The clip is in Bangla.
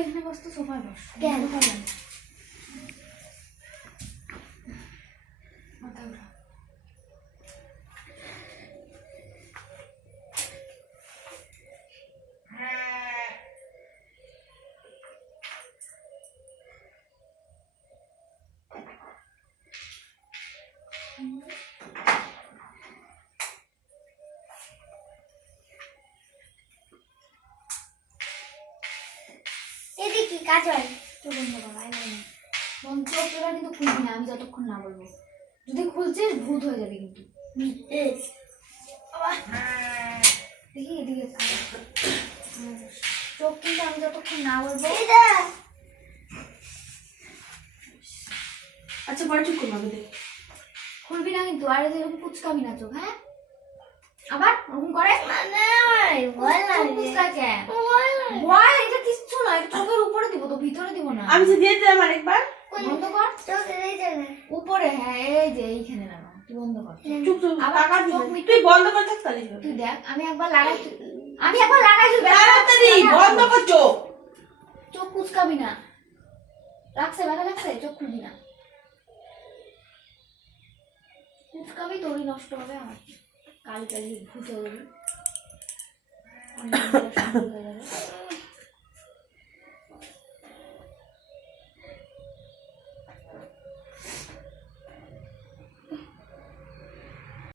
এখানে বসতো সোফায় বস কেন? বন্ধ কর আই লাইন বন্ধ চোখ এবার কিন্তু খুলবি না আমি যতক্ষণ না বলব। যদি খুলছিস ভূত হয়ে যাবে কিন্তু। দেখি এদিকে চোখ কিন্তু আমি যতক্ষণ না বলব। আচ্ছা পরে চুপ করব খুলবি না কিন্তু আর এরকম কুচকাবি না চোখ হ্যাঁ? আবার ওরকম করে মানে ওই বল না চোখ রে। কুচকাচ্ছে বল না। ভয় এটা কিচ্ছু না এটা চোখের উপরে দিব তো ভিতরে দিব না। আমি দিয়ে দিলাম আরেকবার। বন্ধ কর। উপরে হ্যাঁ এই যে এইখানে লাগা তুই বন্ধ কর। চুপ চুপ আবার টাকা চোখ তুই বন্ধ করে থাক তাহলে তুই দেখ আমি একবার লাগাই আমি একবার লাগাই তুই তাড়াতাড়ি বন্ধ কর চোখ। চোখ কুচকাবি না। রাখছে ব্যথা লাগছে চোখ খুলবি না। কুচকাবি তোরই নষ্ট হবে আমার। কালি কালি ভূত হয়ে